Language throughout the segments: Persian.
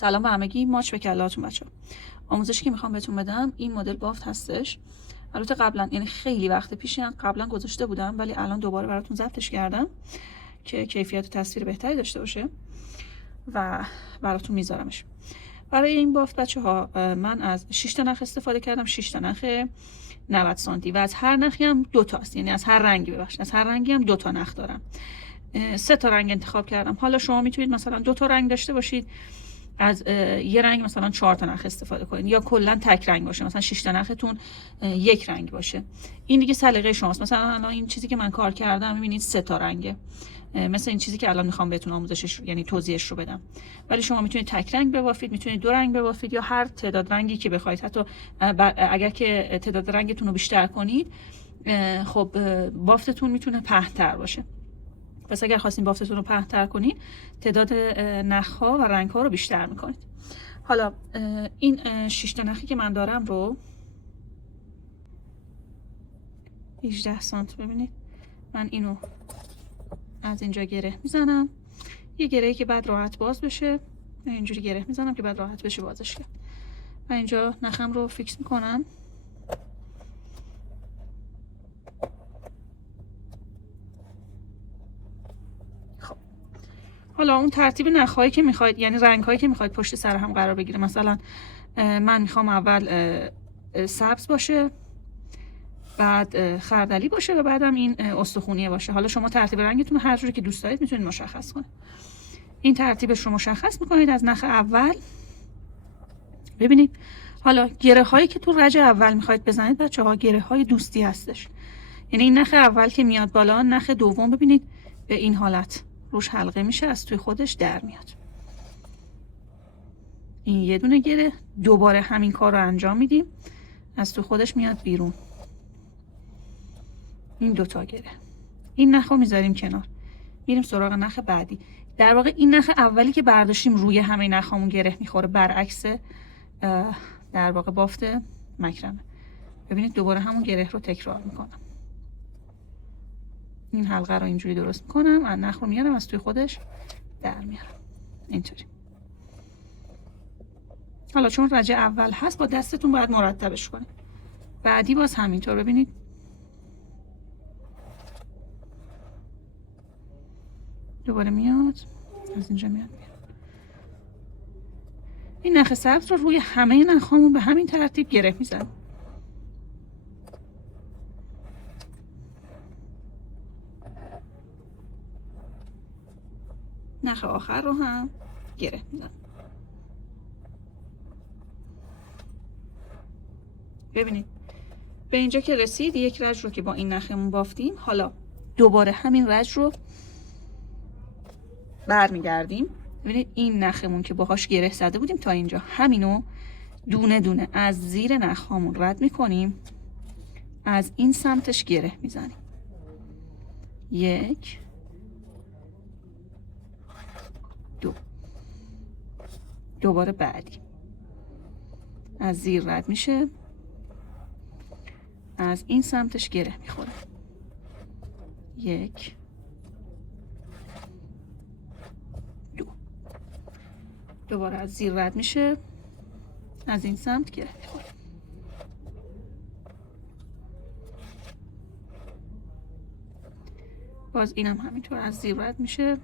سلام به همگی، ماچ به کلاتون بچه‌ها. آموزشی که میخوام بهتون بدم این مدل بافت هستش. البته قبلا، یعنی خیلی وقت پیش قبلا گذاشته بودم، ولی الان دوباره براتون ضبطش کردم که کیفیت تصویر بهتری داشته باشه و براتون میذارمش. برای این بافت بچه‌ها من از 6 تا نخ استفاده کردم، 6 تا نخ 90 سانتی و از هر نخی هم 2 تاست، یعنی از هر رنگی ببخشید، از هر رنگی هم 2 تا نخ دارم. 3 تا رنگ انتخاب کردم. حالا شما میتونید مثلا 2 تا رنگ داشته باشید، از یه رنگ مثلا 4 تا نخ استفاده کنید، یا کلا تک رنگ باشه، مثلا 6 تا نختون یک رنگ باشه. این دیگه سلیقه شماست. مثلا الان این چیزی که من کار کردم میبینید 3 تا رنگه، مثل این چیزی که الان میخوام بهتون آموزشش یعنی توضیحش رو بدم. ولی شما میتونید تک رنگ ببافید، میتونید 2 رنگ ببافید، یا هر تعداد رنگی که بخواید. حتی اگر که تعداد رنگتون رو بیشتر کنید، خب بافتتون میتونه پهن‌تر باشه. پس اگر خواستین بافتتون رو پهن‌تر کنید، تعداد نخ‌ها و رنگ‌ها رو بیشتر میکنید. حالا این 6 تا نخی که من دارم رو 18 سانت، ببینید من اینو از اینجا گره میزنم، یه گرهی که بعد راحت باز بشه، اینجوری گره میزنم که بعد راحت بشه بازش کرد. و اینجا نخم رو فیکس میکنم. خب حالا اون ترتیب نخ‌هایی که میخواید، یعنی رنگ‌هایی که میخواید پشت سر هم قرار بگیره، مثلا من میخوام اول سبز باشه، بعد خردلی باشه و بعدم این استخونیه باشه. حالا شما ترتیب رنگتون هر جوری که دوست دارید میتونید مشخص کنید. این ترتیبش رو مشخص میکنید از نخ اول. ببینید حالا گره هایی که تو رج اول میخواید بزنید بچه‌ها، گره های دوستی هستش. یعنی این نخ اول که میاد بالا، نخ دوم ببینید به این حالت روش حلقه میشه، از توی خودش در میاد. این یه دونه گره، دوباره همین کار رو انجام میدیم، از توی خودش میاد بیرون. این دوتا گره. این نخ رو میذاریم کنار، میریم سراغ نخ بعدی. در واقع این نخ اولی که برداشتیم روی همه نخامون گره میخوره، برعکس در واقع بافت مکرمه. ببینید دوباره همون گره رو تکرار میکنم. این حلقه رو اینجوری درست میکنم، نخ رو میارم از توی خودش در میارم، اینطوری. حالا چون رج اول هست با دستتون باید مرتبش کنید. بعدی باز همینطور، ببینید دوباره میاد از اینجا میاد. این نخ سبز رو روی همه نخامون به همین ترتیب گره میزنم. نخ آخر رو هم گره میزنم. ببینید به اینجا که رسید، یک رج رو که با این نخمون بافتیم، حالا دوباره همین رج رو برمیگردیم. ببینید این نخمون که باهاش گره زده بودیم تا اینجا، همینو دونه دونه از زیر نخامون رد میکنیم، از این سمتش گره میزنیم. یک، دو، دوباره بعدی از زیر رد میشه، از این سمتش گره میخوره. یک، دو، دوباره از زیر رد میشه، از این سمت گره میخوره. باز اینم همینطور از زیر رد میشه،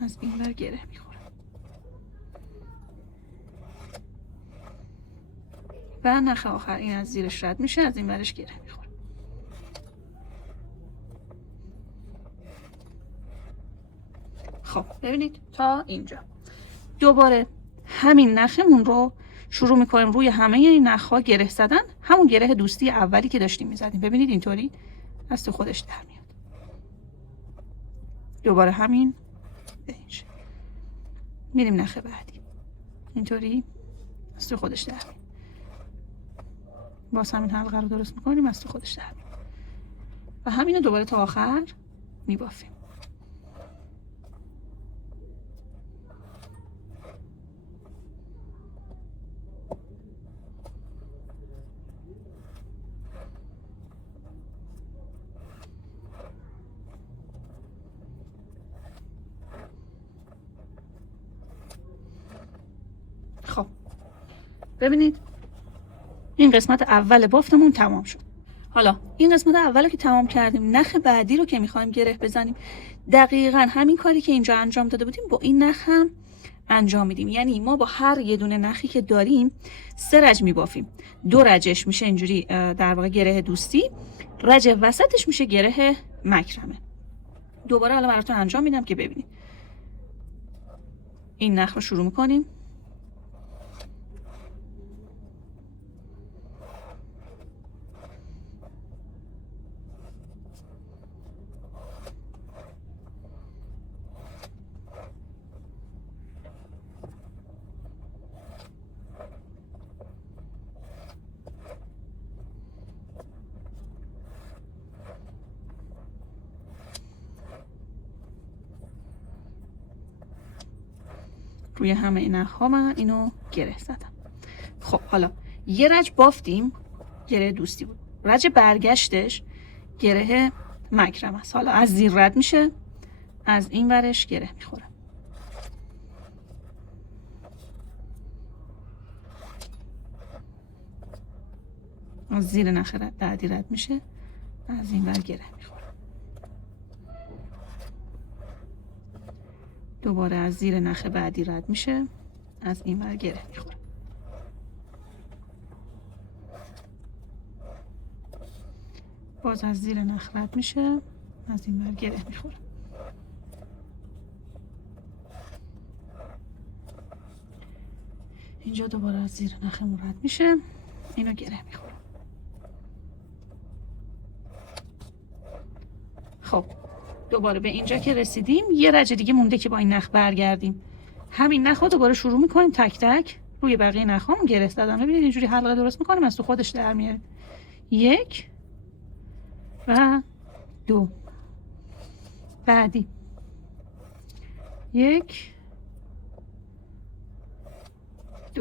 از این ور گره میخوره. و نخ آخر این از زیرش رد میشه، از این ورش گره میخوره. خب ببینید تا اینجا. دوباره همین نخمون رو شروع میکنیم روی همه این نخ‌ها گره زدن، همون گره دوستی اولی که داشتیم میزدیم. ببینید اینطوری از تو خودش در میاد. دوباره همین به این شکل میریم نخ بعدی، اینطوری از تو خودش در میاد. باز همین حلقه رو درست میکنیم، از تو خودش در میاد و همینو دوباره تا آخر میبافیم. ببینید این قسمت اول بافتمون تمام شد. حالا این قسمت اول رو که تمام کردیم، نخ بعدی رو که میخوایم گره بزنیم، دقیقاً همین کاری که اینجا انجام داده بودیم با این نخ هم انجام میدیم. یعنی ما با هر یه دونه نخی که داریم 3 رج میبافیم. 2 رجش میشه اینجوری در واقع گره دوستی، رج وسطش میشه گره مکرمه. دوباره حالا براتون انجام میدم که ببینید. این نخ رو شروع میکنیم، روی همه این نخ‌ها من اینو گره زدم. خب حالا یه رج بافتیم، گره دوستی بود. رج برگشتش گره مکرم است. حالا از زیر رد میشه، از این ورش گره میخوره. از زیر نخ بعدی رد میشه، از این ور گره میخوره. دوباره از زیر نخ بعدی رد میشه، از این ور گره میخوره. باز از زیر نخ رد میشه، از این ور گره میخوره. اینجا دوباره از زیر نخمون رد میشه، اینو گره میخوره. خب دوباره به اینجا که رسیدیم، یه رج دیگه مونده که با این نخ برگردیم. همین نخ رو دوباره شروع میکنیم تک تک روی بقیه نخ‌هامون گره زدن. ببینید اینجوری حلقه درست میکنیم، از تو خودش در میاره. 1 و 2، بعدی 1 2،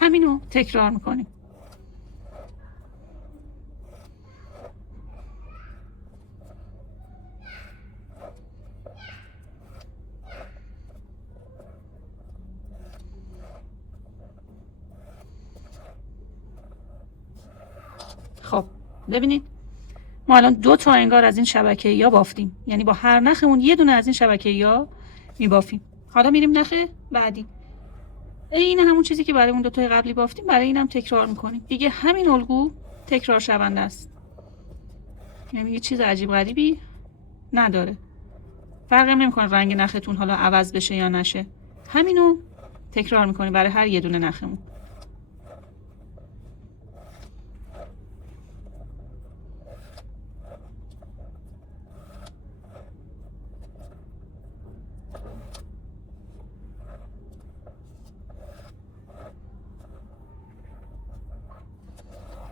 همینو تکرار میکنیم. خب ببینید ما الان 2 تا انگار از این شبکه یا بافتیم، یعنی با هر نخمون یه دونه از این شبکه یا میبافیم. حالا میریم نخ بعدی، این همون چیزی که برای اون 2 تای قبلی بافتیم برای اینم تکرار میکنیم دیگه. همین الگو تکرار شونده است، یعنی یه چیز عجیب غریبی نداره. فرق نمیکنه رنگ نختون حالا عوض بشه یا نشه، همینو تکرار میکنیم برای هر یه دونه نخمون.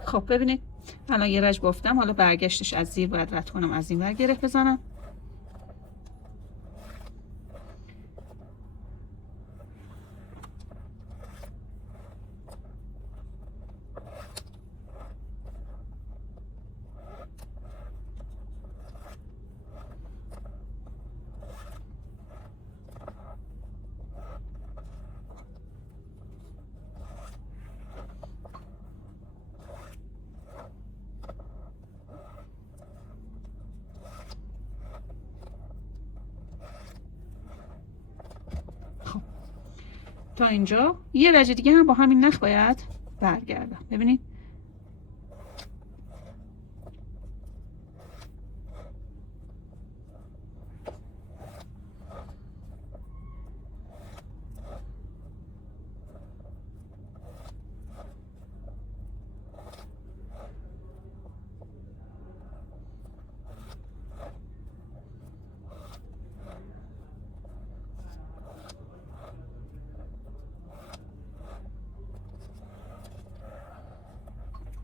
خب ببینید الان یه رج بافتم، حالا برگشتش از زیر باید رد کنم، از این ور گره بزنم. تا اینجا یه رج دیگه هم با همین نخ باید برگردم. ببینید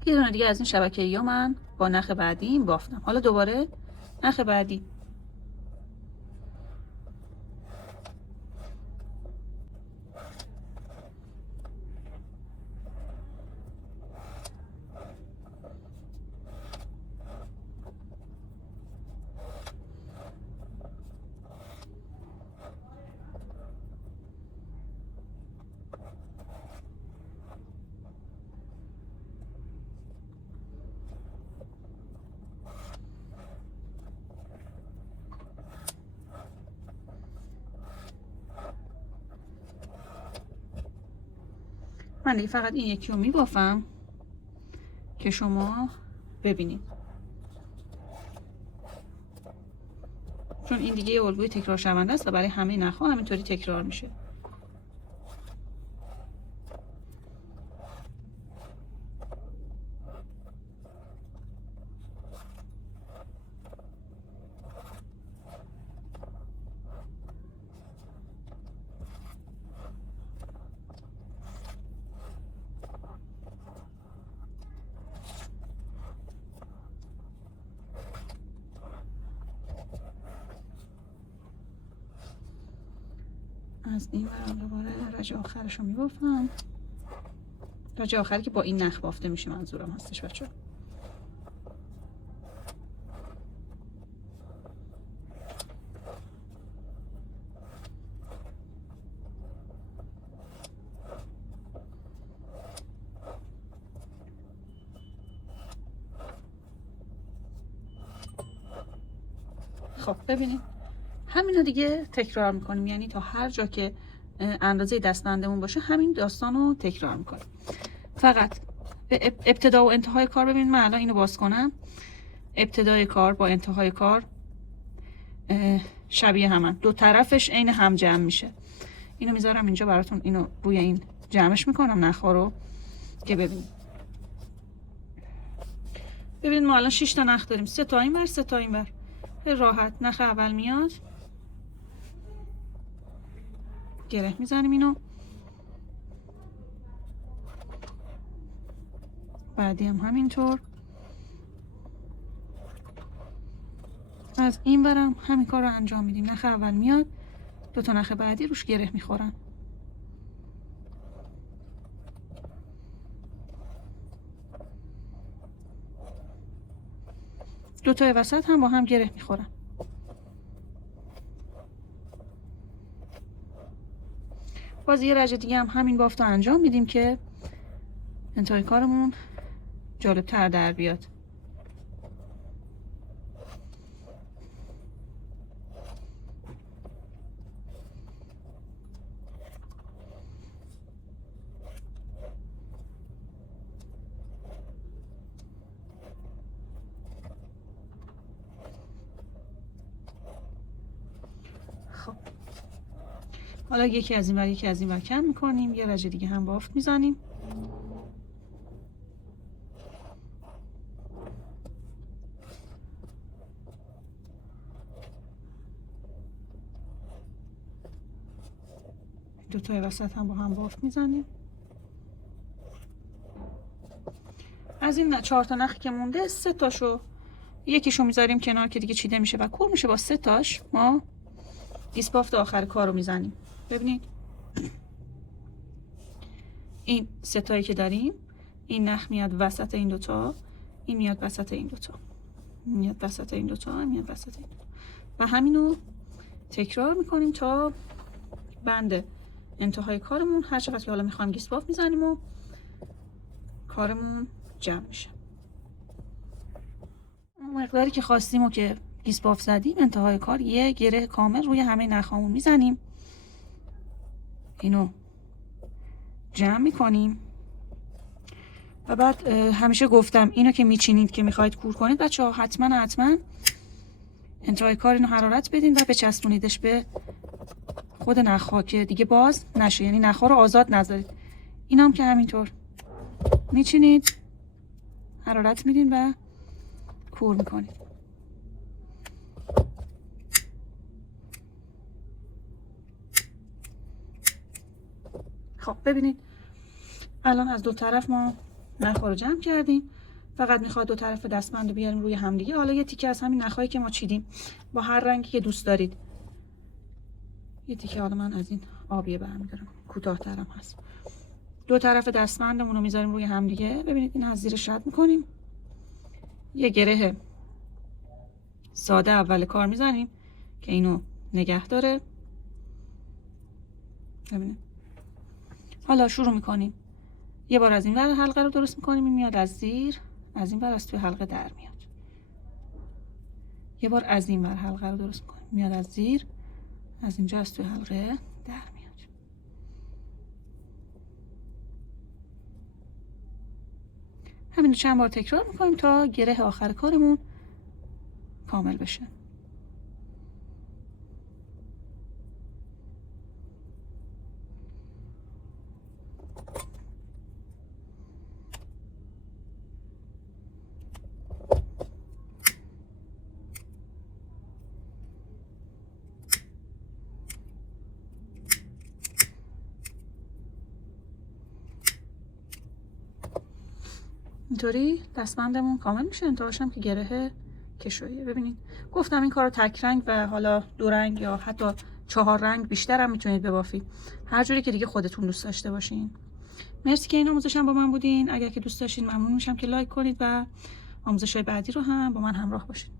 یه دونه دیگه از این شبکه یا من با نخ بعدی بافتم. حالا دوباره نخ بعدی، من دیگه فقط این یکی رو میبافم که شما ببینید، چون این دیگه الگوی تکرار شونده است و برای همه نخ‌ها همینطوری تکرار میشه. از این برم دوباره رج آخرش رو میبافم، رج آخری که با این نخ بافته میشه منظورم هستش بچه. خب ببینید همینو دیگه تکرار میکنیم، یعنی تا هر جا که اندازه دستبندمون باشه همین داستان رو تکرار میکنیم. فقط به ابتدا و انتهای کار ببینید، من الان اینو باز کنم، ابتدای کار با انتهای کار شبیه همن، دو طرفش عین هم جمع میشه. اینو میذارم اینجا براتون، اینو روی این جمعش میکنم نخا رو که ببینید ما الان 6 تا نخ داریم، 3 تا این ور 3 تا این ور. راحت نخ اول میاد گره میزنیم اینو، بعدی هم همینطور، از این برم همین کار رو انجام میدیم. نخ اول میاد، 2 تا نخ بعدی روش گره میخورن، دو تای وسط هم با هم گره میخورن. باز یه رج دیگه هم همین بافت رو انجام میدیم که انتهای کارمون جالب تر در بیاد. خب حالا یکی از این ور یکی از این ور کم میکنیم، یه رج دیگه هم بافت میزنیم. دو تای وسط هم با هم بافت میزنیم. از این 4 تا نخی که مونده 3 تاشو یکیشو میذاریم کنار که دیگه چیده میشه و کور میشه. با 3 تاش ما دیس بافت آخر کار رو میزنیم. ببینید این 3 تایی که داریم، این نخ میاد وسط این دوتا، این میاد وسط این دوتا، میاد وسط این دوتا، میاد وسط این دوتا و همینو تکرار میکنیم تا بند انتهای کارمون هر چقدر که حالا میخوایم گیس بافت میزنیم و کارمون جمع میشه. مقداری که خواستیم و که گیس بافت زدیم انتهای کار یه گره کامل روی همه نخامون میزنیم، اینو جمع میکنیم و بعد همیشه گفتم اینو که میچینید که میخواید کور کنید بچه‌ها حتما انتهای کار اینو حرارت بدین و بچسبونیدش به خود نخا که دیگه باز نشه، یعنی نخا رو آزاد نذارید. اینم که همینطور میچینید، حرارت میدین و کور میکنید. خب ببینید الان از دو طرف ما نخا رو جمع کردیم، فقط میخواد دو طرف دستبند رو بیاریم روی همدیگه. حالا یه تیکه از همین نخایی که ما چیدیم با هر رنگی که دوست دارید، یه تیکه حالا من از این آبیه برمیدارم کوتاه‌ترم هست، دو طرف دستبندمون رو میذاریم روی همدیگه. ببینید این از زیرش رد میکنیم، یه گره ساده اول کار میزنیم که اینو نگه داره. ببینید حالا شروع میکنیم، یه بار از این ور حلقه رو درست میکنیم، این میاد از زیر، از این ور از توی حلقه در میاد. یه بار از این ور حلقه رو درست میکنیم، میاد از زیر، از اینجا از توی حلقه در میاد. همین چند بار تکرار میکنیم تا گره آخر کارمون کامل بشه. اینطوری دستبندمون کامل میشه. انتهاش هم که گره کشویه. ببینید گفتم این کارو تک رنگ و حالا 2 رنگ یا حتی 4 رنگ بیشتر هم میتونید ببافید، هر جوری که دیگه خودتون دوست داشته باشین. مرسی که این آموزشم با من بودین. اگر که دوست داشتین ممنون میشم که لایک کنید و آموزش‌های بعدی رو هم با من همراه باشید.